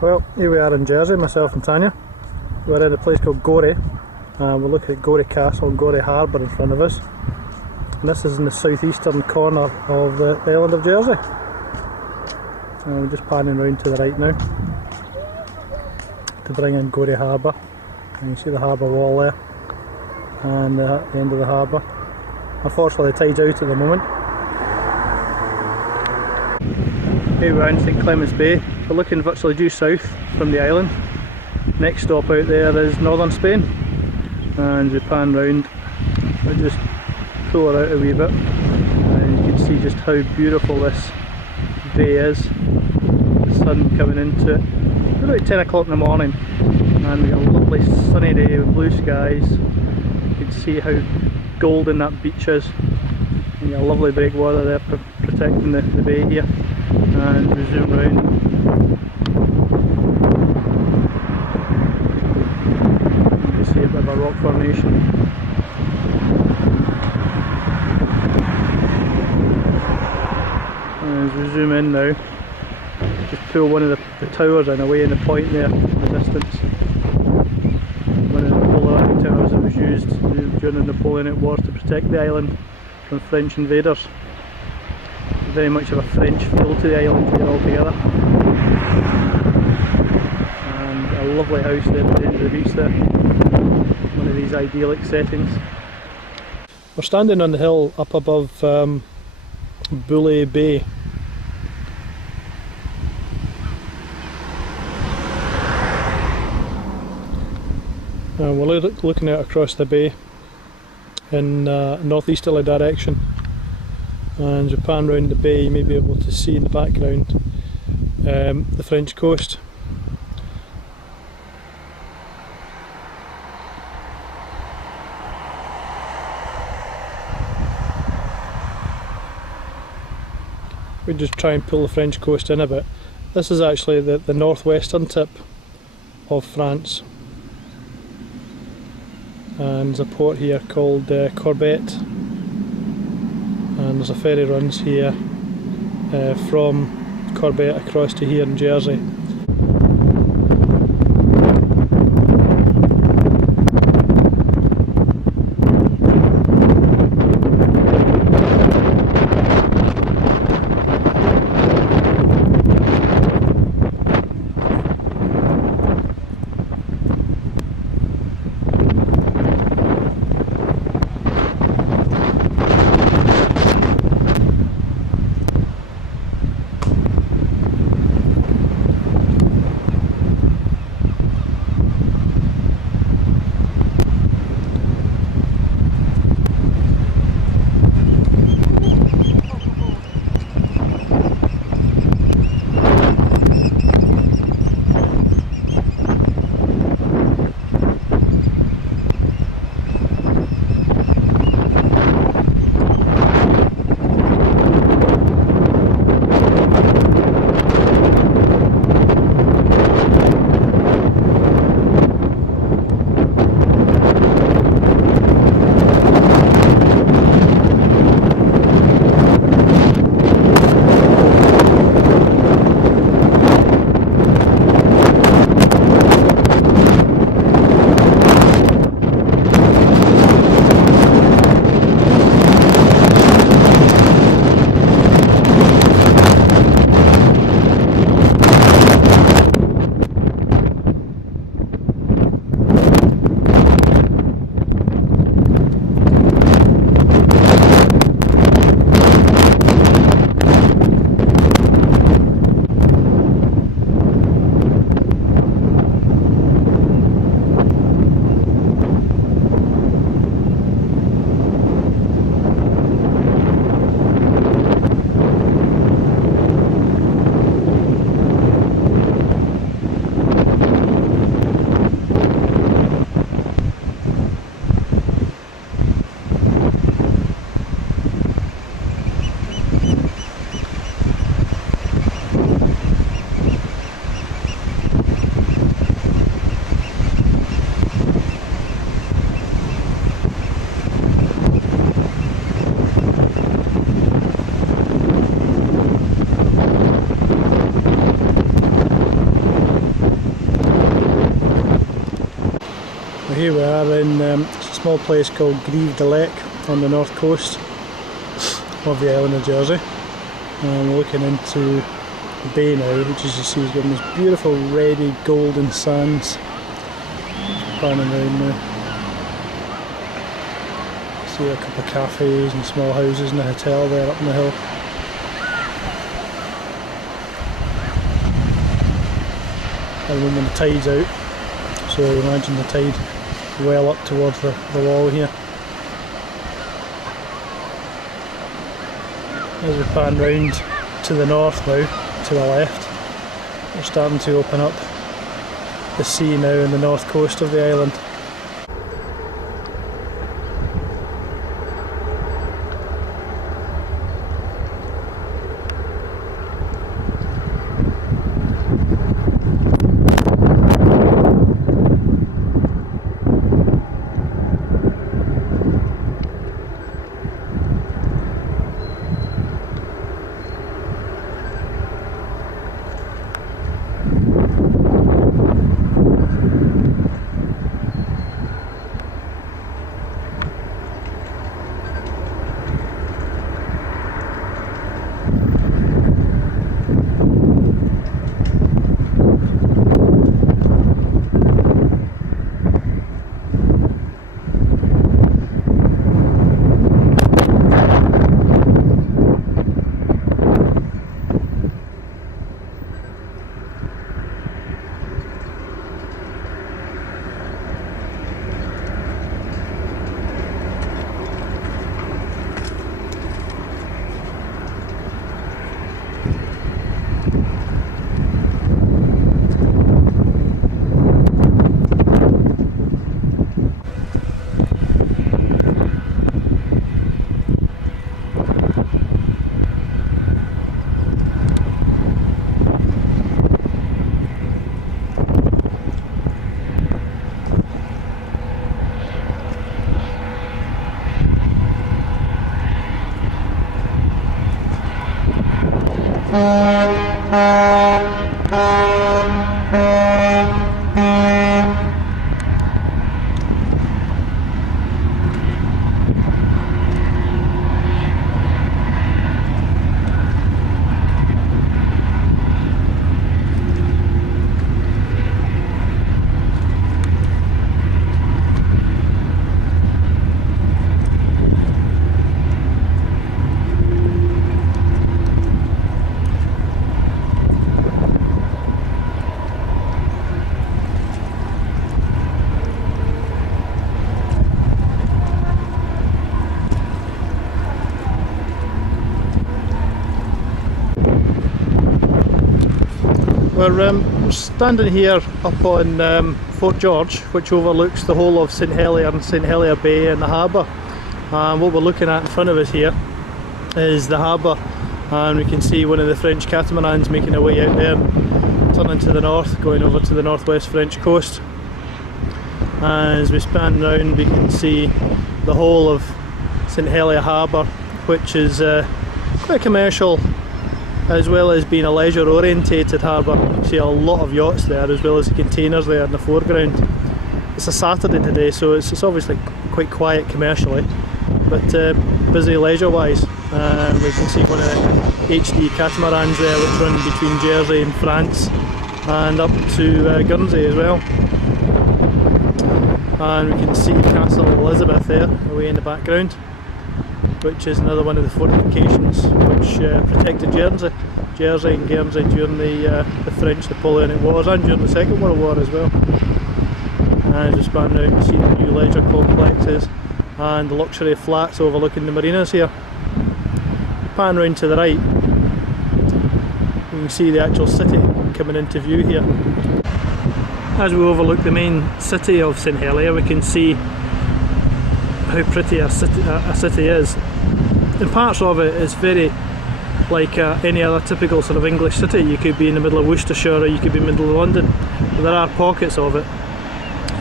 Well, here we are in Jersey, myself and Tanya. We're in a place called Gorey. We're looking at Gorey Castle and Gorey Harbour in front of us. And this is in the southeastern corner of the island of Jersey. And we're just panning round to the right now to bring in Gorey Harbour. And you see the harbour wall there and the end of the harbour. Unfortunately the tide's out at the moment. Here we are in St Clements Bay. We're looking virtually due south from the island. Next stop out there is northern Spain, and as we pan round, we'll just pull her out a wee bit and you can see just how beautiful this bay is. The sun coming into it. It's about 10 o'clock in the morning and we've got a lovely sunny day with blue skies. You can see how golden that beach is, and you've got a lovely breakwater there protecting the bay here. And we zoom round. You see a bit of a rock formation. And as we zoom in now, just pull one of the towers in away in the point there in the distance. One of the Napoleonic towers that was used during the Napoleonic Wars to protect the island from French invaders. Very much of a French feel to the island here altogether. And a lovely house there at the end of the beach there. One of these idyllic settings. We're standing on the hill up above Boulet Bay. And we're looking out across the bay in northeasterly direction. And as we pan round the bay, you may be able to see in the background the French coast. We just try and pull the French coast in a bit. This is actually the northwestern tip of France, and there's a port here called Corbett. And there's a ferry runs here from Corbett across to here in Jersey. here we are in a small place called Grieve de Lech on the north coast of the island of Jersey. And we're looking into the bay now, which as you see is giving us beautiful reddy golden sands. Panning around now. See a couple of cafes and small houses and a hotel there up on the hill. And when the tide's out, so imagine the tide well up towards the wall here. As we pan round to the north now, to the left, we're starting to open up the sea now on the north coast of the island. We're standing here up on Fort George, which overlooks the whole of St Helier and St Helier Bay and the harbour. And what we're looking at in front of us here is the harbour, and we can see one of the French catamarans making their way out there, turning to the north, going over to the northwest French coast. As we span round, we can see the whole of St Helier Harbour, which is quite commercial as well as being a leisure orientated harbour. You see a lot of yachts there as well as the containers there in the foreground. It's a Saturday today, so it's obviously quite quiet commercially, but busy leisure wise. We can see one of the HD catamarans there which run between Jersey and France and up to Guernsey as well. And we can see Castle Elizabeth there away in the background, which is another one of the fortifications which protected Jersey and Guernsey during the French Napoleonic Wars and during the Second World War as well. And as we span around, we see the new leisure complexes and the luxury flats overlooking the marinas here. Pan round to the right, you can see the actual city coming into view here. As we overlook the main city of St Helier, we can see how pretty a city is. In parts of it, it's very like any other typical sort of English city. You could be in the middle of Worcestershire or you could be in the middle of London. But there are pockets of it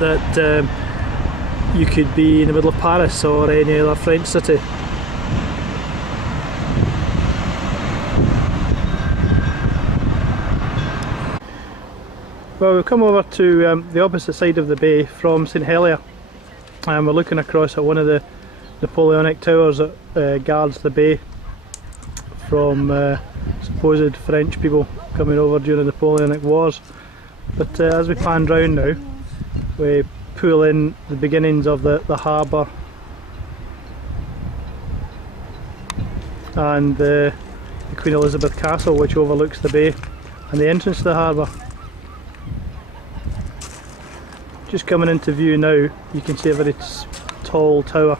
that you could be in the middle of Paris or any other French city. Well, we've come over to the opposite side of the bay from St Helier, and we're looking across at one of the Napoleonic towers that guards the bay from supposed French people coming over during the Napoleonic Wars. But as we pan round now, we pull in the beginnings of the harbour and the Queen Elizabeth Castle, which overlooks the bay and the entrance to the harbour. Just coming into view now, you can see a very tall tower,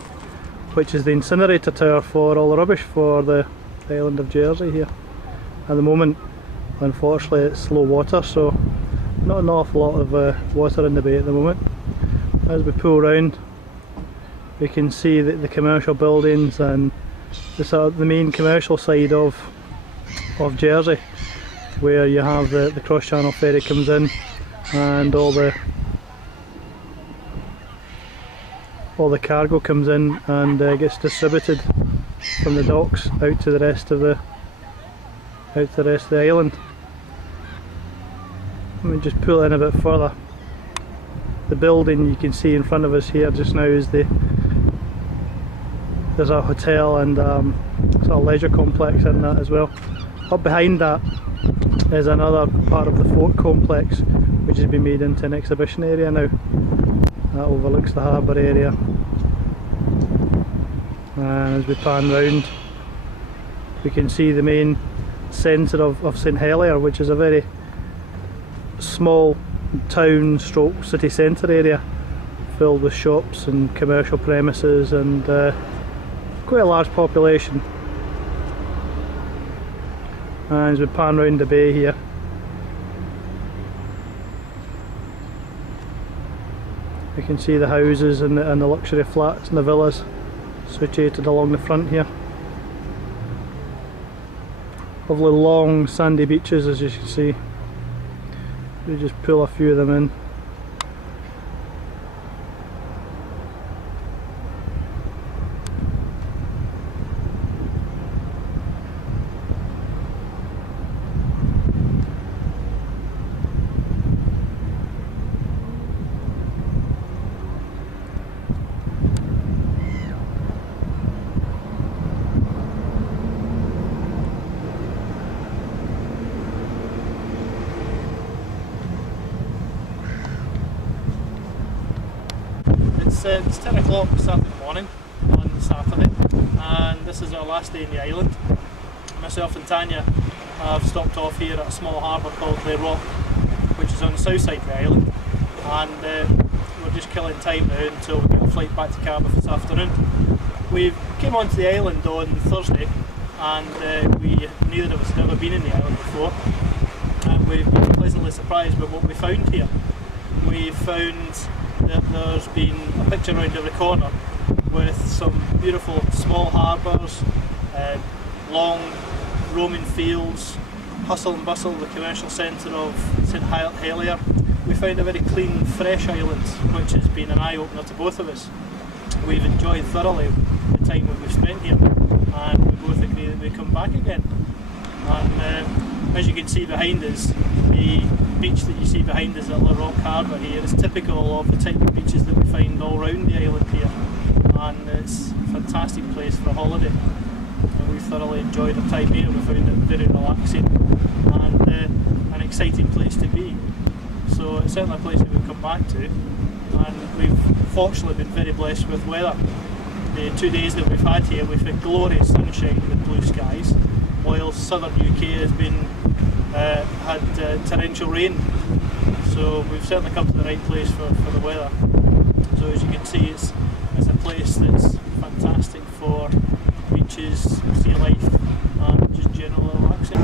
which is the incinerator tower for all the rubbish for the island of Jersey here. At the moment, unfortunately, it's low water, so not an awful lot of water in the bay at the moment. As we pull round, we can see the commercial buildings and the main commercial side of Jersey, where you have the cross channel ferry comes in and all the cargo comes in and gets distributed from the docks out to the rest of the island. Let me just pull in a bit further. The building you can see in front of us here just now is there's a hotel and sort of leisure complex in that as well. Up behind that is another part of the fort complex, which has been made into an exhibition area now. That overlooks the harbour area. And as we pan round, we can see the main centre of St Helier, which is a very small town stroke city centre area filled with shops and commercial premises and quite a large population. And as we pan round the bay here, we can see the houses and the luxury flats and the villas situated along the front here. Lovely long sandy beaches, as you can see. We just pull a few of them in. It's 10 o'clock Saturday morning on Saturday, and this is our last day in the island. Myself and Tanya have stopped off here at a small harbour called Les Rocs, which is on the south side of the island, and we're just killing time now until we get a flight back to Cardiff this afternoon. We came onto the island on Thursday, and neither of us had ever been in the island before, and we've been pleasantly surprised by what we found here. We found that there's been a picture around every corner with some beautiful small harbours, long roaming fields, hustle and bustle, the commercial centre of St Helier. We found a very clean, fresh island, which has been an eye-opener to both of us. We've enjoyed thoroughly the time that we've spent here, and we both agree that we come back again. And as you can see behind us, the beach that you see behind us at Les Rocs Harbour here is typical of the type of beaches that we find all around the island here, and it's a fantastic place for a holiday. And we've thoroughly enjoyed our time here. We found it very relaxing and an exciting place to be. So it's certainly a place that we've come back to, and we've fortunately been very blessed with weather. The 2 days that we've had here, we've had glorious sunshine with blue skies, while southern UK has been had torrential rain. So we've certainly come to the right place for the weather. So as you can see, it's a place that's fantastic for beaches, sea life and just general relaxing.